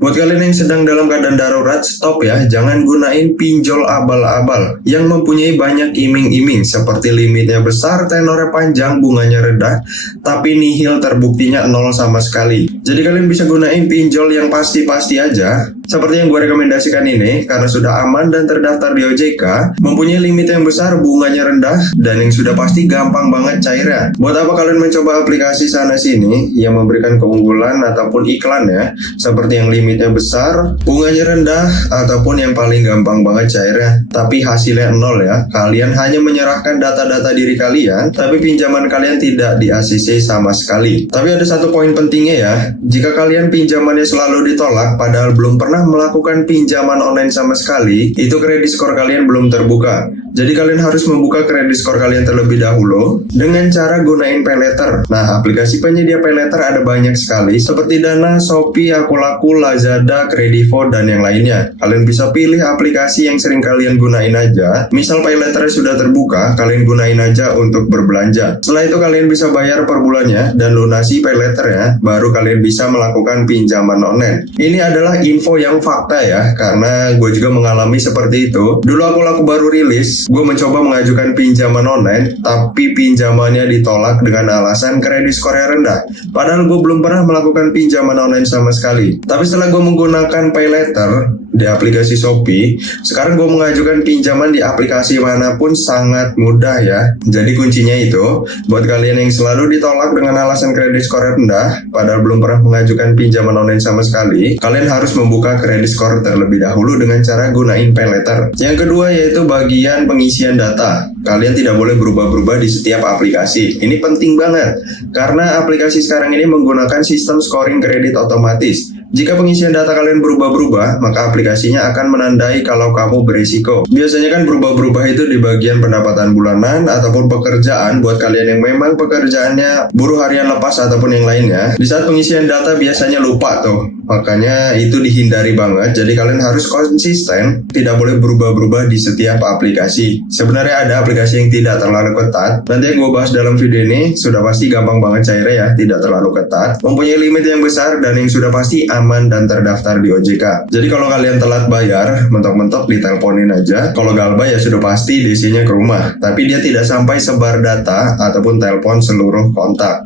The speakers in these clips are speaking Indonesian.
Buat kalian yang sedang dalam keadaan darurat, stop ya, jangan gunain pinjol abal-abal yang mempunyai banyak iming-iming seperti limitnya besar, tenornya panjang, bunganya rendah, tapi nihil terbuktinya nol sama sekali. Jadi kalian bisa gunain pinjol yang pasti-pasti aja, seperti yang gue rekomendasikan ini, karena sudah aman dan terdaftar di OJK, mempunyai limit yang besar, bunganya rendah, dan yang sudah pasti gampang banget cairnya. Buat apa kalian mencoba aplikasi sana-sini yang memberikan keunggulan ataupun iklan ya, seperti yang limitnya besar, bunganya rendah, ataupun yang paling gampang banget cairnya, tapi hasilnya nol ya. Kalian hanya menyerahkan data-data diri kalian, tapi pinjaman kalian tidak di-ACC sama sekali. Tapi ada satu poin pentingnya ya, jika kalian pinjamannya selalu ditolak, padahal belum pernah melakukan pinjaman online sama sekali, itu kredit skor kalian belum terbuka. Jadi kalian harus membuka kredit skor kalian terlebih dahulu dengan cara gunain paylater. Nah, aplikasi penyedia paylater ada banyak sekali seperti Dana, Shopee, Akulaku, Lazada, Kredivo, dan yang lainnya. Kalian bisa pilih aplikasi yang sering kalian gunain aja. Misal paylaternya sudah terbuka, kalian gunain aja untuk berbelanja. Setelah itu kalian bisa bayar per bulannya dan lunasi paylaternya, baru kalian bisa melakukan pinjaman online. Ini adalah info yang fakta ya, karena gue juga mengalami seperti itu. Dulu Akulaku baru rilis, gue mencoba mengajukan pinjaman online, tapi pinjamannya ditolak dengan alasan kredit skornya rendah. Padahal gue belum pernah melakukan pinjaman online sama sekali. Tapi setelah gue menggunakan paylater di aplikasi Shopee, sekarang gue mengajukan pinjaman di aplikasi manapun sangat mudah ya. Jadi kuncinya itu, buat kalian yang selalu ditolak dengan alasan kredit skor rendah, padahal belum pernah mengajukan pinjaman online sama sekali, kalian harus membuka kredit skor terlebih dahulu dengan cara gunain paylater. Yang kedua yaitu bagian pengisian data. Kalian tidak boleh berubah-berubah di setiap aplikasi. Ini penting banget, karena aplikasi sekarang ini menggunakan sistem scoring kredit otomatis. Jika pengisian data kalian berubah-berubah, maka aplikasinya akan menandai kalau kamu berisiko. Biasanya kan berubah-berubah itu di bagian pendapatan bulanan ataupun pekerjaan buat kalian yang memang pekerjaannya buruh harian lepas ataupun yang lainnya. Di saat pengisian data biasanya lupa tuh. Makanya itu dihindari banget. Jadi kalian harus konsisten, tidak boleh berubah-berubah di setiap aplikasi. Sebenarnya ada aplikasi yang tidak terlalu ketat. Nanti yang gue bahas dalam video ini sudah pasti gampang banget cairnya ya, tidak terlalu ketat. Mempunyai limit yang besar dan yang sudah pasti aman dan terdaftar di OJK. Jadi kalau kalian telat bayar, mentok-mentok diteleponin aja. Kalau galba ya sudah pasti DC-nya ke rumah. Tapi dia tidak sampai sebar data ataupun telepon seluruh kontak.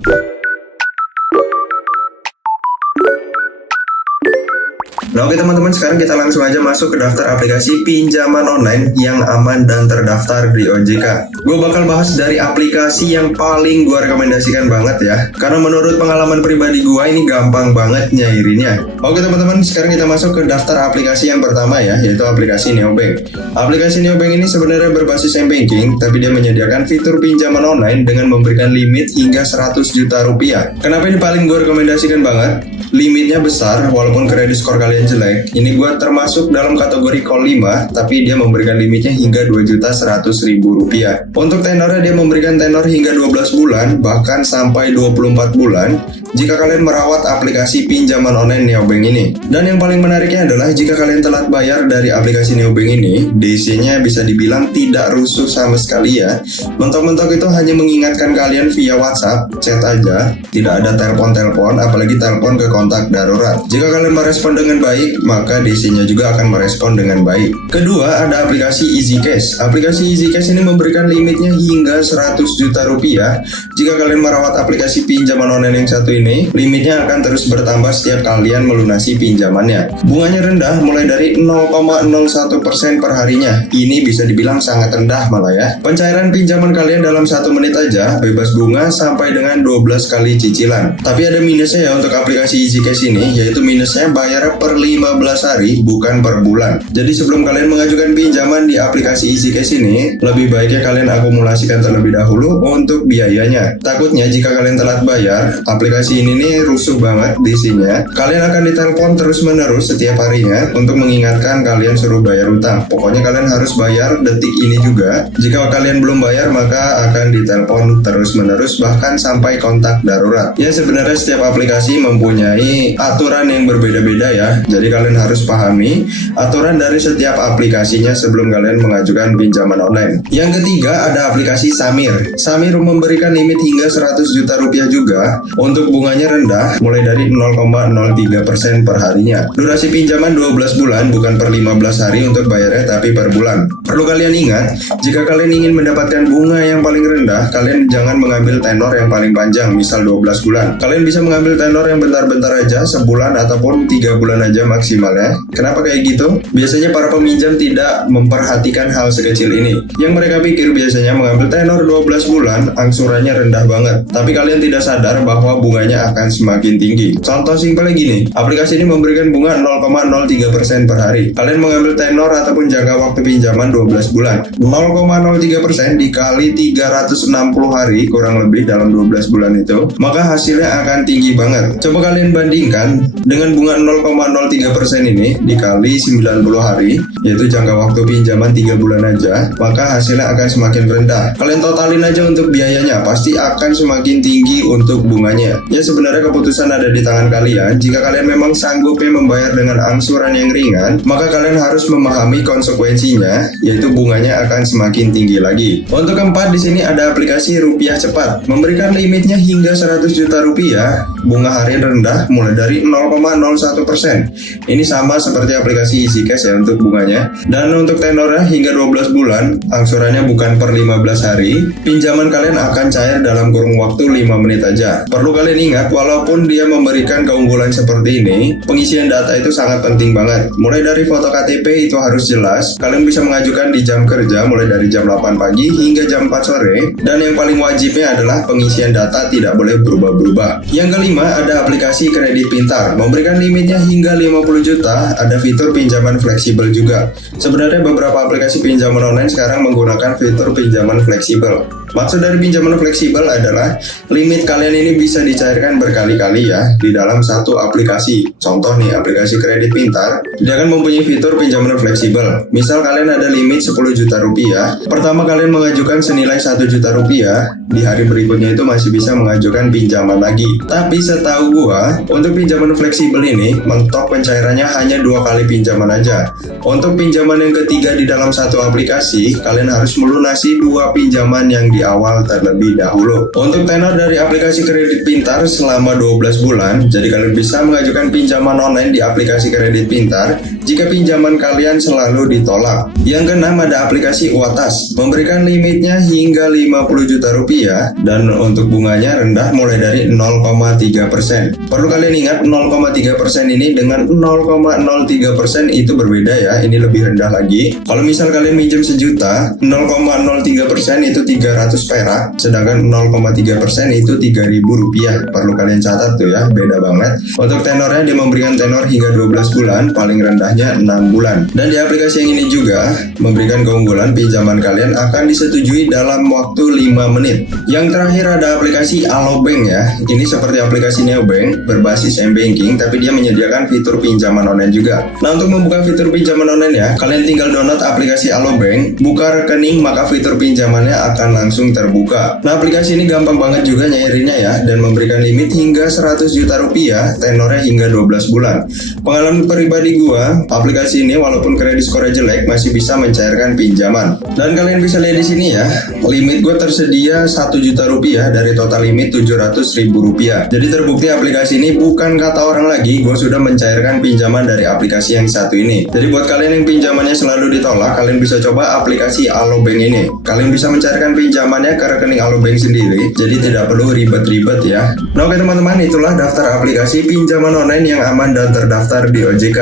Nah oke teman-teman, sekarang kita langsung aja masuk ke daftar aplikasi pinjaman online yang aman dan terdaftar di OJK. Gue bakal bahas dari aplikasi yang paling gue rekomendasikan banget ya, karena menurut pengalaman pribadi gue ini gampang banget nyairinnya. Oke teman-teman, sekarang kita masuk ke daftar aplikasi yang pertama ya, yaitu aplikasi Neobank. Aplikasi Neobank ini sebenarnya berbasis m-banking, tapi dia menyediakan fitur pinjaman online dengan memberikan limit hingga 100 juta rupiah. Kenapa ini paling gue rekomendasikan banget? Limitnya besar, walaupun kredit skor kalian jelek. Ini gue termasuk dalam kategori call 5, tapi dia memberikan limitnya hingga 2.100.000 rupiah. Untuk tenornya dia memberikan tenor hingga 12 bulan, bahkan sampai 24 bulan, jika kalian merawat aplikasi pinjaman online Neobank ini. Dan yang paling menariknya adalah jika kalian telat bayar dari aplikasi Neobank ini, DC-nya bisa dibilang tidak rusuh sama sekali ya. Mentok-mentok itu hanya mengingatkan kalian via WhatsApp, chat aja, tidak ada telepon-telepon, apalagi telepon ke kontak darurat. Jika kalian merespon dengan baik, maka DC-nya juga akan merespon dengan baik. Kedua, ada aplikasi EasyCash. Aplikasi EasyCash ini memberikan limitnya hingga 100 juta rupiah. Jika kalian merawat aplikasi pinjaman online yang satu ini, limitnya akan terus bertambah setiap kalian melunasi pinjamannya. Bunganya rendah, mulai dari 0,01% per harinya. Ini bisa dibilang sangat rendah malah ya. Pencairan pinjaman kalian dalam 1 menit aja, bebas bunga sampai dengan 12 kali cicilan. Tapi ada minusnya ya untuk aplikasi EasyCash ini, yaitu minusnya bayar per 15 hari, bukan per bulan. Jadi sebelum kalian mengajukan pinjaman di aplikasi EasyCash ini, lebih baiknya kalian akumulasikan terlebih dahulu untuk biayanya. Takutnya jika kalian telat bayar, aplikasi ini nih rusuh banget DC-nya. Kalian akan ditelepon terus-menerus setiap harinya untuk mengingatkan kalian suruh bayar utang. Pokoknya kalian harus bayar detik ini juga. Jika kalian belum bayar, maka akan ditelepon terus-menerus bahkan sampai kontak darurat. Ya sebenarnya setiap aplikasi mempunyai mempunyai aturan yang berbeda-beda ya. Jadi kalian harus pahami aturan dari setiap aplikasinya sebelum kalian mengajukan pinjaman online. Yang ketiga ada aplikasi Samir. Samir memberikan limit hingga 100 juta rupiah juga. Untuk bunganya rendah, mulai dari 0,03% per harinya. Durasi pinjaman 12 bulan, bukan per 15 hari untuk bayarnya, tapi per bulan. Perlu kalian ingat, jika kalian ingin mendapatkan bunga yang paling rendah, kalian jangan mengambil tenor yang paling panjang, misal 12 bulan. Kalian bisa mengambil tenor yang bentar-bentar aja, sebulan ataupun 3 bulan aja maksimalnya. Kenapa kayak gitu? Biasanya para peminjam tidak memperhatikan hal sekecil ini. Yang mereka pikir biasanya mengambil tenor 12 bulan, angsurannya rendah banget. Tapi kalian tidak sadar bahwa bunganya akan semakin tinggi. Contoh simpelnya gini, aplikasi ini memberikan bunga 0,03% per hari. Kalian mengambil tenor ataupun jangka waktu pinjaman 12 bulan. 0,03% dikali 360 hari kurang lebih dalam 12 bulan itu, maka hasilnya akan tinggi banget. Coba kalian bandingkan dengan bunga 0,03% ini dikali 90 hari, yaitu jangka waktu pinjaman 3 bulan aja, maka hasilnya akan semakin rendah. Kalian totalin aja untuk biayanya, pasti akan semakin tinggi untuk bunganya. Ya sebenarnya keputusan ada di tangan kalian. Jika kalian memang sanggupnya membayar dengan angsuran yang ringan, maka kalian harus memahami konsekuensinya, yaitu bunganya akan semakin tinggi lagi. Untuk keempat di sini ada aplikasi Rupiah Cepat, memberikan limitnya hingga 100 juta rupiah, bunga harian rendah mulai dari 0,01%. Ini sama seperti aplikasi EasyCash ya untuk bunganya. Dan untuk tenornya hingga 12 bulan, angsurannya bukan per 15 hari. Pinjaman kalian akan cair dalam kurun waktu 5 menit aja. Perlu kalian ingat, walaupun dia memberikan keunggulan seperti ini, pengisian data itu sangat penting banget. Mulai dari foto KTP itu harus jelas. Kalian bisa mengajukan di jam kerja mulai dari jam 8 pagi hingga jam 4 sore. Dan yang paling wajibnya adalah pengisian data tidak boleh berubah-berubah. Yang kelima ada aplikasi Kredit Pintar, memberikan limitnya hingga 50 juta. Ada fitur pinjaman fleksibel juga. Sebenarnya beberapa aplikasi pinjaman online sekarang menggunakan fitur pinjaman fleksibel. Maksud dari pinjaman fleksibel adalah limit kalian ini bisa dicairkan berkali-kali ya di dalam satu aplikasi. Contoh nih, aplikasi Kredit Pintar, dia akan mempunyai fitur pinjaman fleksibel. Misal kalian ada limit 10 juta rupiah, pertama kalian mengajukan senilai 1 juta rupiah, di hari berikutnya itu masih bisa mengajukan pinjaman lagi. Tapi setahu gua, untuk pinjaman fleksibel ini, mentok pencairannya hanya 2 kali pinjaman aja. Untuk pinjaman yang ketiga di dalam satu aplikasi, kalian harus melunasi 2 pinjaman yang di awal terlebih dahulu. Untuk tenor dari aplikasi Kredit Pintar selama 12 bulan, jadi kalian bisa mengajukan pinjaman online di aplikasi Kredit Pintar jika pinjaman kalian selalu ditolak. Yang keenam ada aplikasi Uatas, memberikan limitnya hingga 50 juta rupiah dan untuk bunganya rendah mulai dari 0,3%. Perlu kalian ingat 0,3% ini dengan 0,03% itu berbeda ya, ini lebih rendah lagi. Kalau misal kalian minjem sejuta, 0,03% itu 300 perak, sedangkan 0,3% itu 3.000 rupiah. Perlu kalian catat tuh ya, beda banget. Untuk tenornya dia memberikan tenor hingga 12 bulan, paling rendahnya 6 bulan. Dan di aplikasi yang ini juga memberikan keunggulan pinjaman kalian akan disetujui dalam waktu 5 menit. Yang terakhir ada aplikasi Alobank ya. Ini seperti aplikasi Neobank berbasis m-banking, tapi dia menyediakan fitur pinjaman online juga. Nah, untuk membuka fitur pinjaman online ya, kalian tinggal download aplikasi Alobank, buka rekening, maka fitur pinjamannya akan langsung terbuka. Nah, aplikasi ini gampang banget juga nyairinnya ya, dan memberikan limit hingga 100 juta rupiah, tenornya hingga 12 bulan. Pengalaman pribadi gua, aplikasi ini walaupun kredit skor jelek masih bisa mencairkan pinjaman. Dan kalian bisa lihat di sini ya, limit gua tersedia 1 juta rupiah dari total limit 700.000 rupiah. Jadi terbukti aplikasi ini bukan kata orang lagi, gua sudah mencairkan pinjaman dari aplikasi yang satu ini. Jadi buat kalian yang pinjamannya selalu ditolak, kalian bisa coba aplikasi Alobank ini. Kalian bisa mencairkan pinjamannya ke rekening Alobank sendiri, jadi tidak perlu ribet-ribet ya. Nah oke teman-teman, itulah daftar aplikasi pinjaman online yang aman dan terdaftar di OJK.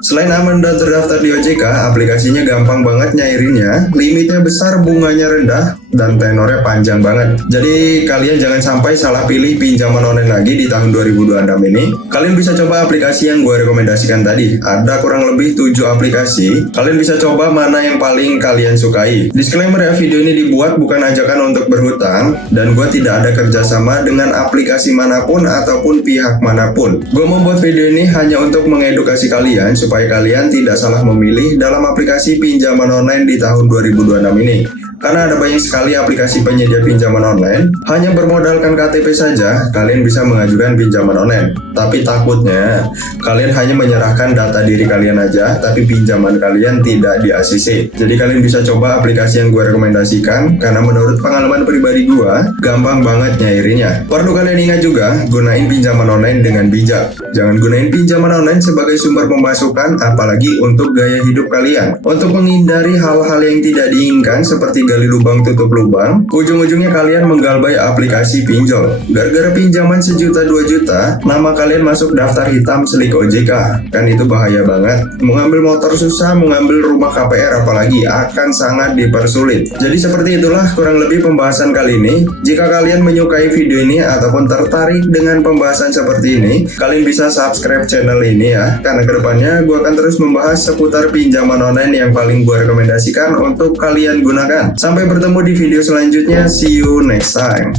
Selain aman dan terdaftar di OJK, aplikasinya gampang banget nyairinnya, limitnya besar, bunganya rendah, dan tenornya panjang banget. Jadi kalian jangan sampai salah pilih pinjaman online lagi di tahun 2026 ini. Kalian bisa coba aplikasi yang gue rekomendasikan tadi. Ada kurang lebih 7 aplikasi. Kalian bisa coba mana yang paling kalian sukai. Disclaimer ya, video ini dibuat bukan ajakan untuk berhutang, dan gue tidak ada kerjasama dengan aplikasi manapun ataupun pihak manapun. Gue membuat video ini hanya untuk mengedukasi kalian supaya kalian tidak salah memilih dalam aplikasi pinjaman online di tahun 2026 ini. karena ada banyak sekali aplikasi penyedia pinjaman online. Hanya bermodalkan KTP saja, kalian bisa mengajukan pinjaman online. Tapi takutnya, kalian hanya menyerahkan data diri kalian aja, tapi pinjaman kalian tidak di ACC. Jadi kalian bisa coba aplikasi yang gue rekomendasikan, karena menurut pengalaman pribadi gue, gampang banget nyairinya. Perlu kalian ingat juga, gunain pinjaman online dengan bijak. Jangan gunain pinjaman online sebagai sumber pemasukan, apalagi untuk gaya hidup kalian. Untuk menghindari hal-hal yang tidak diinginkan seperti gali lubang tutup lubang, ujung-ujungnya kalian menggalbay aplikasi pinjol. Gara-gara pinjaman 1 juta 2 juta, nama kalian masuk daftar hitam selik OJK. Kan itu bahaya banget. Mengambil motor susah, mengambil rumah KPR apalagi akan sangat dipersulit. Jadi seperti itulah kurang lebih pembahasan kali ini. Jika kalian menyukai video ini ataupun tertarik dengan pembahasan seperti ini, kalian bisa subscribe channel ini ya, karena kedepannya gue akan terus membahas seputar pinjaman online yang paling gue rekomendasikan untuk kalian gunakan. Sampai bertemu di video selanjutnya. See you next time.